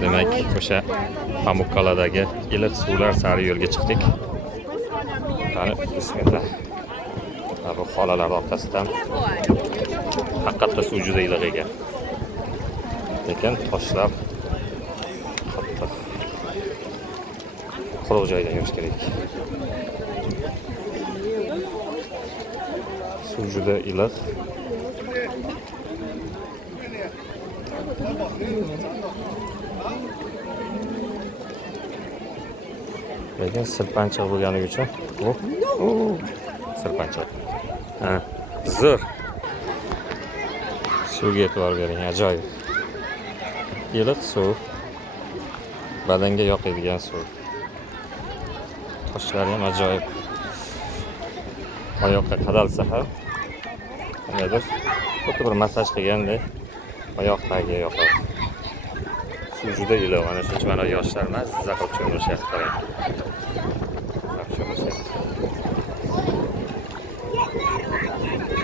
Demak, o'sha Pamukkale'dagi iliq suvlar sari yo'lga chiqdik. Qani, bismillah. Bu xolalar orqasidan haqiqatda suv juda iliq ekan. Lekin toshlar qattiq. Quruq joydan yurish kerak. Suv juda iliq. Lekin sirpanchiq bo'lganligi uchun sirpanchiq. Ha, zo'r. Suvga e'tibor bering, ajoyib. Iliq suv. Badanga yoqadigan suv. Toshlari ham ajoyib. Oyoqqa qadalsa ham qandaydir xuddi bir massaj qilgandek oyoq tagiga yoqadi. Suv juda iliq. Mana shuning uchun mana yoshlar mazza qilib cho'milishyapti qarang.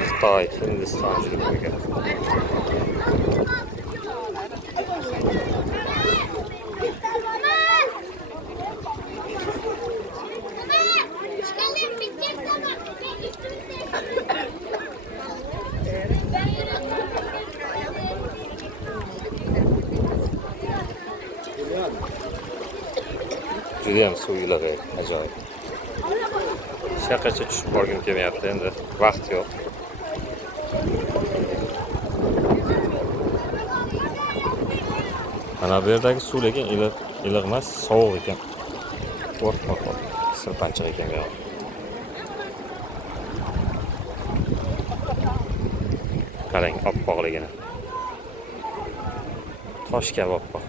Xitoy, Hindiston juda ko'rgan. Judayam suv iliq, ajoyib. Hech yoqqacha tushib borgim kelmayapti, endi vaqt yo'q. Mana bu yerdagi suv lekin iliq emas, sovuq ekan. Sirpanchiq ekan bu yoq. Qarang, oppoqligini. Tosh kabi oppoq.